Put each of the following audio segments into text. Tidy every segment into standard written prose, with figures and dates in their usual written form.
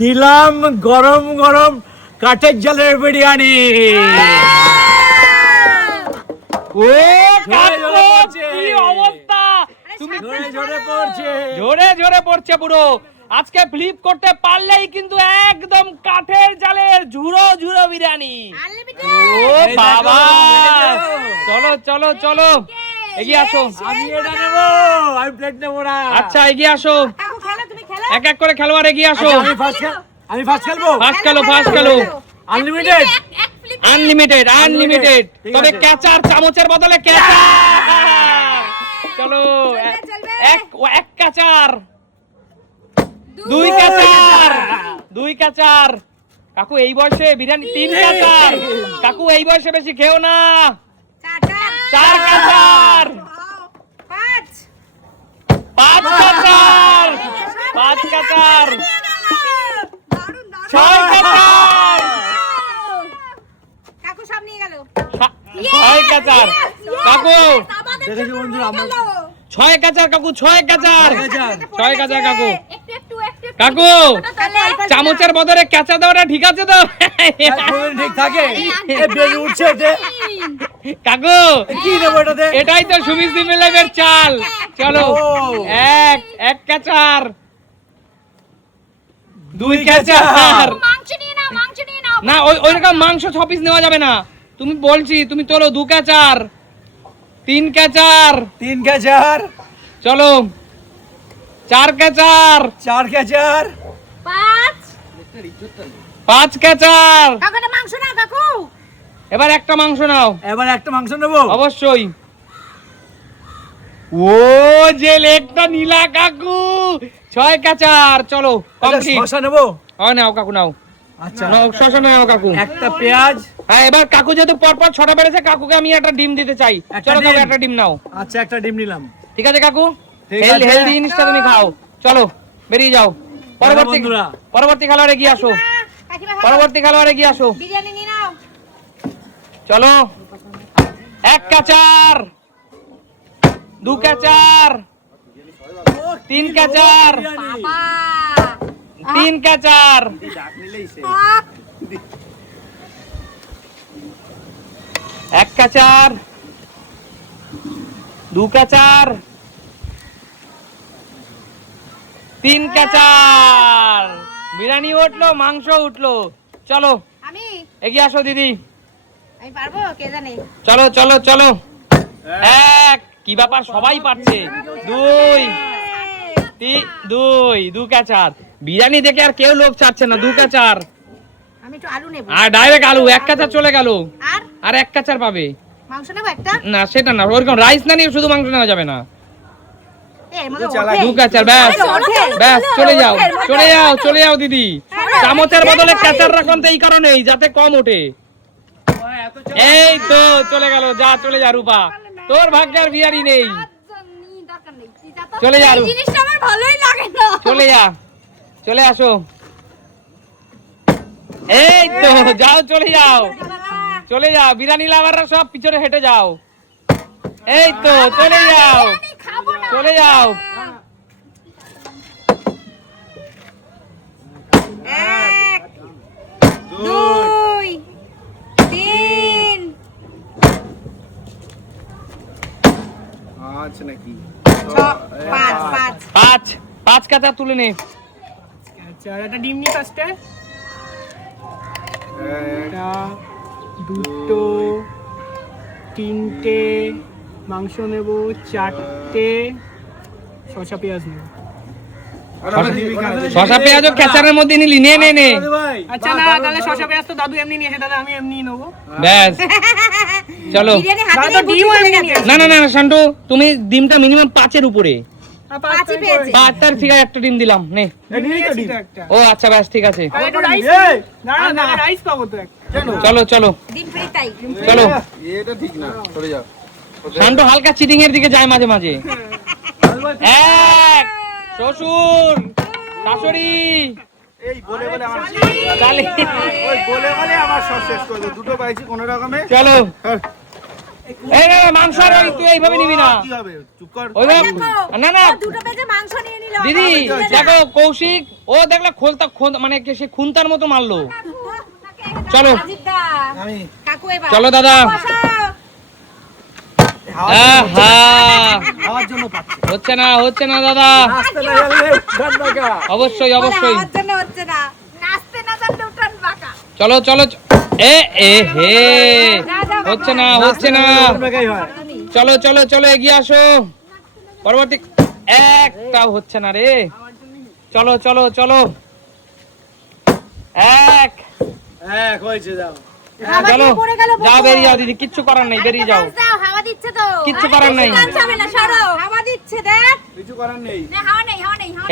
দিলাম গরম গরম কাঠের জালের বিরিয়ানি। ও কি অবস্থা, তুমি ঝরে ঝরে পড়ছে পুরো। আজকে ফ্লিপ করতে পারলেই কিন্তু একদম কাঠের জালের ঝুড়ো ঝুড়ো বিরিয়ানি। ও বাবা, চলো চলো চলো এগিয়ে আসো। আমি এটা নেব, আমি প্লেট নেব না। আচ্ছা এগিয়ে আসো, এক এক করে খেলোয়াড় এগিয়ে আসো। আমি ফার্স্ট খেলবো। ফার্স্ট খেলো। Unlimited unlimited. তবে ক্যাচার, চামচের বদলে ক্যাচার। চলো, এক ক্যাচার, দুই ক্যাচার। কাকু এই বয়সে বিরিয়ানি 3 ক্যাচার। কাকু এই বয়সে বেশি খেও না। 4 ক্যাচার, 5 ক্যাচার, 6 ক্যাচার, 6 ক্যাচার। কাকু 6 ক্যাচার, কাকু 6 ক্যাচার, 6 ক্যাচার কাকু। কাকু চামচের বদলে ক্যাচা দেওয়াটা ঠিক আছে তো? ঠিক থাকে। বেলি উঠছে এতে। কাকু কি দেব এটাতে? এটাই তো সুমিত সিমিলামের চাল। চলো, এক ক্যাচার, 2 ক্যাচার। না ওই রকম মাংস 6 পিস নেওয়া যাবে না। তুমি বলছি তুমি তোলো 2 ক্যাচার, 3 ক্যাচার, 3 ক্যাচার। চলো 4 ক্যাচার, 4 ক্যাচার, 5 ক্যাচার। এবার একটা মাংস নাও। এবার একটা মাংস নেব অবশ্যই। ও যে লেগটা নীলা কাকু, 6 ক্যাচার। চলো কমপ্লিট। শসা নেব। নাও কাকু নাও। আচ্ছা নাও শসা নাও কাকু। একটা পেঁয়াজ। হ্যাঁ এবার কাকু যেহেতু পরপর 6টা বেড়েছে, কাকুকে আমি একটা ডিম দিতে চাই। চলো কাকু একটা ডিম নাও। আচ্ছা একটা ডিম নিলাম। ঠিক আছে কাকু, হেলদি জিনিসটা তুমি খাও। চলো বেরিয়ে যাও। পরবর্তী খেলোয়াড় এগিয়ে আসো। চলো 1 catcher, 2 catcher, 3 catcher, 3 catcher, 1 catcher, 2 catcher, 3 catcher. Biryani উঠলো, মাংস উঠলো। চলো এগিয়ে আসো দিদি। চলো চলো চলো। 1, কি ব্যাপার সবাই পারছে। 2 ক্যাচার। বিরিয়ানি দেখে আর কেউ লোক চাচ্ছে না। 2 ক্যাচার আর ডাইরেক্ট আলু। 1 ক্যাচার চলে গেল। আর 1 ক্যাচার পাবে। না সেটা না, ওরকম রাইস না নিয়ে শুধু মাংস নেওয়া যাবে না। 2 ক্যাচার, ব্যাস ব্যাস। চলে যাও দিদি। চামচের বদলে ক্যাচার রাখুন তো এই কারণেই, যাতে কম ওঠে। এই তো চলে গেল। চলে যা রূপা, তোর ভাগ্যের বিরিয়ানি নেই। চলে যা, চলে আসো। এই তো যাও, চলে যাও। বিরিয়ানি লাভাররা সব পিছনে হেঁটে যাও। এই তো চলে যাও। 1, 2, 3, নাকি 5 ক্যাচার তুলে নে। একটা ডিম নি ফার্স্টে। একটা, দুটো, 3টে মাংস নেব, 4টে শসা পেঁয়াজ নেব। শসা পেঁয়াজও ক্যাচারের মধ্যে নিলি। নে। আচ্ছা না, তাহলে শসা পেঁয়াজ তো দাদু এমনি নিয়েছে, তাহলে আমি এমনি নেবো। ব্যাস চলো। না শান্টু, তুমি ডিমটা মিনিমাম 5-এর উপরে। 5টার ঠিক আছে, একটা ডিম দিলাম নে। ও আচ্ছা ব্যাস ঠিক আছে। রাইস পাবো তো। চলো চলো চলো। এটা ঠিক না, চলে যাও। শান্ত হালকা চিটিং এর দিকে যায় মাঝে মাঝে। 1 শ্বশুর শাশুড়ি এই বলে আমার সব শেষ করে দাও। দুটো পাইছি কোন রকমে। চলো এই না মাংস আর তুই এইভাবে নিবি না কি হবে চুপ কর ওইভাবে না না ও দুটো পেজে মাংস নিয়ে নিল দিদি দেখো কৌশিক ও দেখলা মানে সে খুনতার মতো মারলো চলো রাজীবদা আমি কাকু এবার চলো দাদা বসাও। আহা খাওয়ার জন্য পাচ্ছি হচ্ছে না দাদা নাচতে না জানলে উঠান বাঁকা। অবশ্যই বলে অবশ্যই আমার জন্য হচ্ছে না নাচতে না জানলে উঠান বাঁকা চলো এ হে হচ্ছে না উঠান বাঁকাই হয়। চলো এগিয়ে আসো পরবর্তী একটাও হচ্ছে না রে চলো এক এক হয়েছে যাও। হাওয়া চলো দিয়ে পড়ে গেল যাও বেরিয়ে যাও দিদি কিচ্ছু করার নেই বেরিয়ে যাও দাও হাওয়া দিচ্ছে তো কিচ্ছু করার নাই। যাবে না সরো হাওয়া দিচ্ছে দেখ কিছু করার নেই না হাওয়া নেই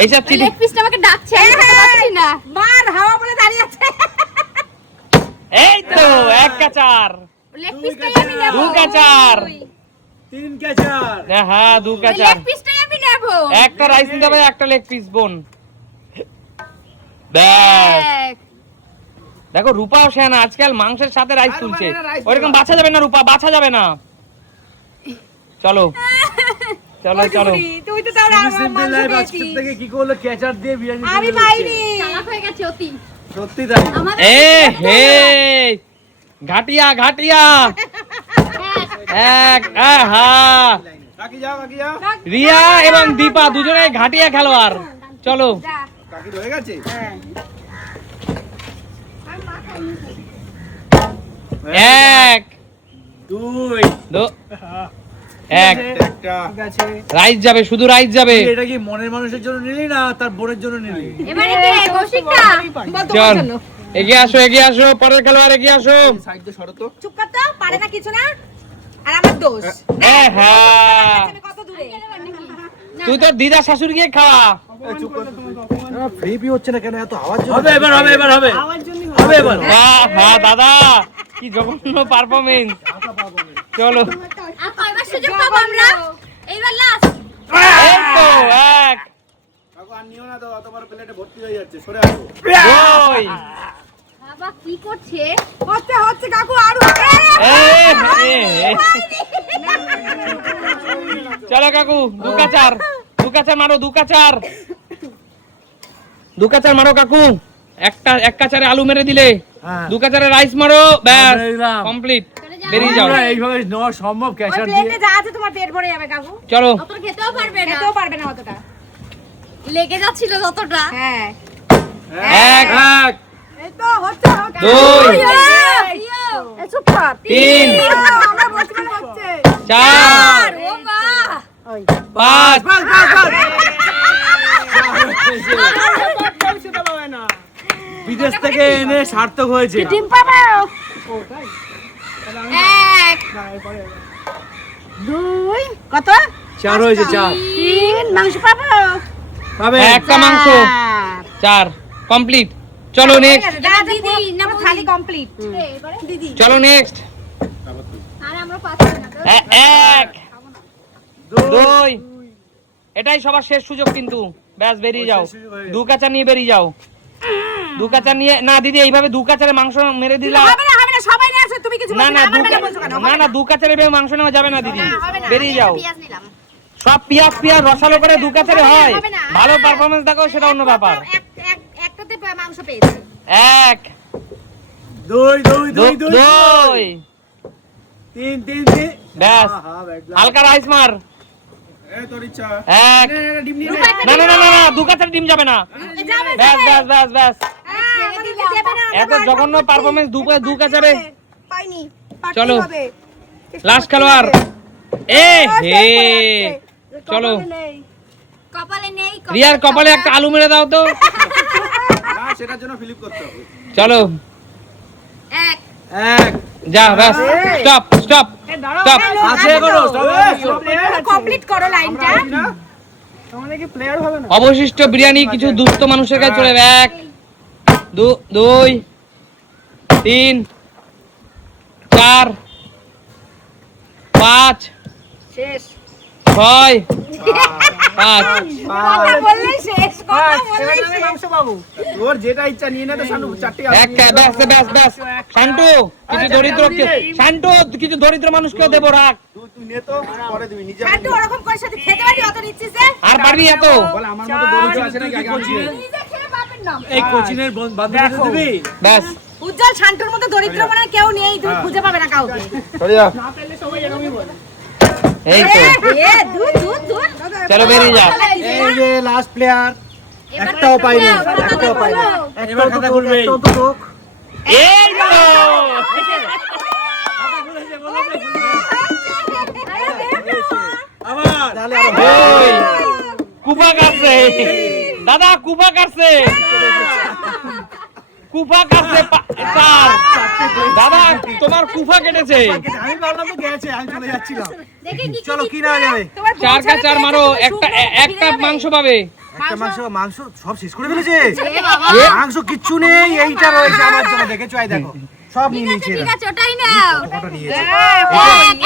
এইসব চিঠি লেগ পিসটা আমাকে ডাকছে আমি বুঝতে পারছি না মার হাওয়া বলে দাঁড়িয়ে আছে এই তো এক কাচার লেগ পিসটাই আমি নেব দু কাচার 3 ক্যাচার। হ্যাঁ দু কাচার লেগ পিসটাই আমি নেব একটা রাইস নিতে হবে একটা লেগ পিস বোন ব্যাস দেখো রূপাও সেনা আজকাল মাংসের সাথে রাইস তুলছে ওরকম বাছা যাবে না রূপা বাছা যাবে না চলো তুই তো তাও সিম্পল লাইফ আজকে থেকে কি করলো ক্যাচার দিয়ে বিরিয়ানি আমি তৈরি পাইনি করছে। চালাক হয়ে গেছে অতি সত্যি তাই। এ হে ঘাটিয়া এক আহা কাকি যাও রিয়া এবং দীপা দুজনে ঘাটিয়া খেলোয়াড় চলো কাকি রয়ে গেছে এক দুই। এক একটা ঠিক আছে। রাইস যাবে শুধু রাইস যাবে তুই এটা কি মনের মানুষের জন্য নিলি না তার বোনের জন্য নিলি? এবারে কে কৌশিকটা বল তোমার চল জন্য এগিয়ে আসো পরের খেলোয়াড় এগিয়ে আসো সাইড দিয়ে সরো তো চুপ কর তো পারে না কিছু না আর আমার দোষ হ্যাঁ আমি কত দূরে তুই তো দিদা শাশুড়ি গিয়ে খাওয়া ফ্রি পি হচ্ছে না কেন এত আওয়াজ হবে এবার হবে হবে এবার। হ্যাঁ দাদা কি জঘন্য পারফরমেন্স চলো আর কয়বার সুযোগ পাবো আমরা এইবার লাস্ট এই তো এক কাকু আর নিও না তো তোমার প্লেটে ভর্তি হয়ে যাচ্ছে সরে আসো দুই বাবা কি করছে হচ্ছে কাকু আর এ, চলো কাকু দু কাচার মারো দু কাচার মারো কাকু এক কাচারে আলু মেরে দিলে হ্যাঁ। দু কাচারে রাইস মারো ব্যাস মেরে দিলাম। কমপ্লিট বেরিয়ে যাও আমরা এইভাবে নেওয়া সম্ভব ওই ক্যাচার দিয়ে? প্লেটে যা আছে তোমার পেট ভরে যাবে কাকু চলো অতটা খেতেও পারবে না অতটা লেগে যাচ্ছিল যতটা হ্যাঁ এক এক। এই তো হচ্ছে দুই চুপ কর তিন আমরা বলছি মানে হচ্ছে চার ও মা পাঁচ বাস বাস বাস। বিদেশ থেকে এনে সার্থক হয়েছে। ডিম পাবো এক দুই কত 4 হয়েছে 4। তিন মাংস পাবো পাবে। একটা মাংস চার কমপ্লিট চলো নেক্সট দিদি না খালি কমপ্লিট দিদি চলো নেক্সট আর আমরা পাচ্ছি না এক দুই এটাই সবার শেষ সুযোগ কিন্তু ব্যাস বেরিয়ে যাও দু কাচা নিয়ে বেরিয়ে যাও দু কাচা নিয়ে না দিদি এইভাবে দু কাচারে মাংস মেরে দিলা হবে না সবাই নিয়ে আসো তুমি কিছু না না আমার বেলা বলছো কেন না দু কাচারে এইভাবে মাংস নেওয়া যাবে না দিদি হবে না বেরিয়ে যাও পেঁয়াজ নিলাম সব পিয়াজ রসালো করে দু কাচারে হয় হবে না। ভালো পারফরমেন্স দেখো সেটা অন্য ব্যাপার একটাতে মাংস পেয়েছি এক দুই দুই দুই দুই দুই তিন তিন তিন। ব্যাস আহা, ব্যাগলা। হালকা রাইস মার এই তোর ইচ্ছা এক না না না না না দু কাচারে ডিম যাবে না ব্যাস ব্যাস ব্যাস ব্যাস এত জঘন্য পারফরমেন্স দু কাচারে পাইনি চলো লাস্ট খেলোয়াড় এ হে চলো কপালে নেই রিয়ার কপালে একটা আলু মেরে দাও তো না সেটার জন্য ফিলিপ করতে হবে চলো এক এক। যা ব্যাস স্টপ স্টপ স্টপ আছে এখনো, কমপ্লিট করো লাইনটা অবশিষ্ট বিরিয়ানি কিছু দুস্থ মানুষের কাছে চলে যাবে এক দুই তিন চার পাঁচ শেষ ছয় পাঁচ। কথা বললেই শেষ, কথা বললেই এবার আমি শেষ। মাংস পাবো। তোর যেটা ইচ্ছা নিয়ে নে তো শানু, চারটে ব্যাস ব্যাস ব্যাস শান্তু কিছু দরিদ্রকে শান্তু কিছু দরিদ্র মানুষকেও দেবো, রাখ। তুই নে তো, পরে দিবি নিজে। ছাড় তো, ওরকম করে সাথে খেতে পারি, অত নিচ্ছিস যে? আর পারবি এত? বলে আমার মতো দরিদ্র আছে নাকি আগে আমি দিই। নিজে খেয়ে বাপের নাম। এই কোচিনের বান্ধবী দিবি ব্যাস উজ্জ্বল ছান্টুর মতো দরিদ্র মনে হয় কেউ নেই, তুমি খুঁজে পাবে না কাউকে। সরে যা। না পেলে সবাই এরকমই বলে। এই তো দূর দূর দূর। চলো বেরিয়ে যা। এই যে লাস্ট প্লেয়ার, একটাও পাইনি, একটাও পাইনি। এবার খাতা খুলবে এই তো আবার তাহলে আরো ওই কুপা কাটছে দাদা, কুপা কাটছে, কুপা কাটছে চার। দাদা তোমার কুফা কেটেছে। আমি ভাবলাম তো গেছে, আমি চলে যাচ্ছিলাম। দেখি কি চলো কি নেওয়া যাবে? তোমার বউ চার কা ছাড়া চার তো মারো, এত একটা সুন্দর একটা ফিরে মাংস যাবে। পাবে। একটা মাংস সব শেষ করে ফেলেছে। এ বাবা। মাংস কিচ্ছু নেই, এইটা রয়েছে আমার জন্য, দেখেছো? এই দেখো সব নিয়ে নিয়েছে ঠিক এরা। আছে, ওটাই নাও। ওটা নিয়েছে।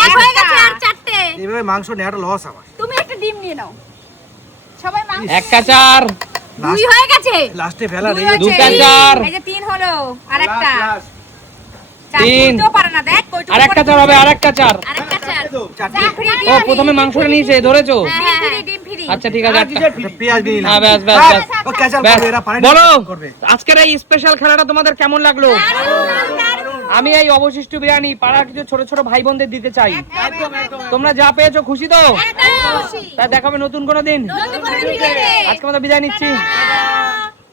এক হয়ে গেছে আর চারটে। এইভাবে মাংস নেওয়াটা লস আমার। তুমি একটা ডিম নিয়ে নাও। সবাই মাংস। এক কা চার, দুই হয়ে গেছে। লাস্টে ফেলা দুই নেই। হয়েছে। দুটা চার। এই যে তিন হলো, আরেকটা। চার তিন। তুলতেও পারে না, দেখ কয়টুকু আর একটা করে চার হবে, আর একটা চার। আরেকটা চার। চারটে। ডিম ফ্রি, ও প্রথমে মাংসটা নিয়েছে, ধরেছো? ডিম ফ্রি, ডিম ফ্রি। আচ্ছা ঠিক আছে, একটা। পেঁয়াজ দিয়ে নিলাম। হ্যাঁ, ব্যাস, ব্যাস, হ্যাঁ, ব্যাস। ও ক্যাচাল ব্যাস। করবে, এরা পারে না, বলো করবে। আজকের এই স্পেশাল খেলাটা তোমাদের কেমন লাগলো? আমি এই অবশিষ্ট বিরিয়ানি পাড়ার কিছু ছোট ছোট ভাই বোনদের দিতে চাই। তোমরা যা পেয়েছো খুশি তো? একদম খুশি। তাই দেখাবে নতুন কোনো দিন। নতুন করে ভিডিও দে। আজকে আমাদের বিদায় নিচ্ছি।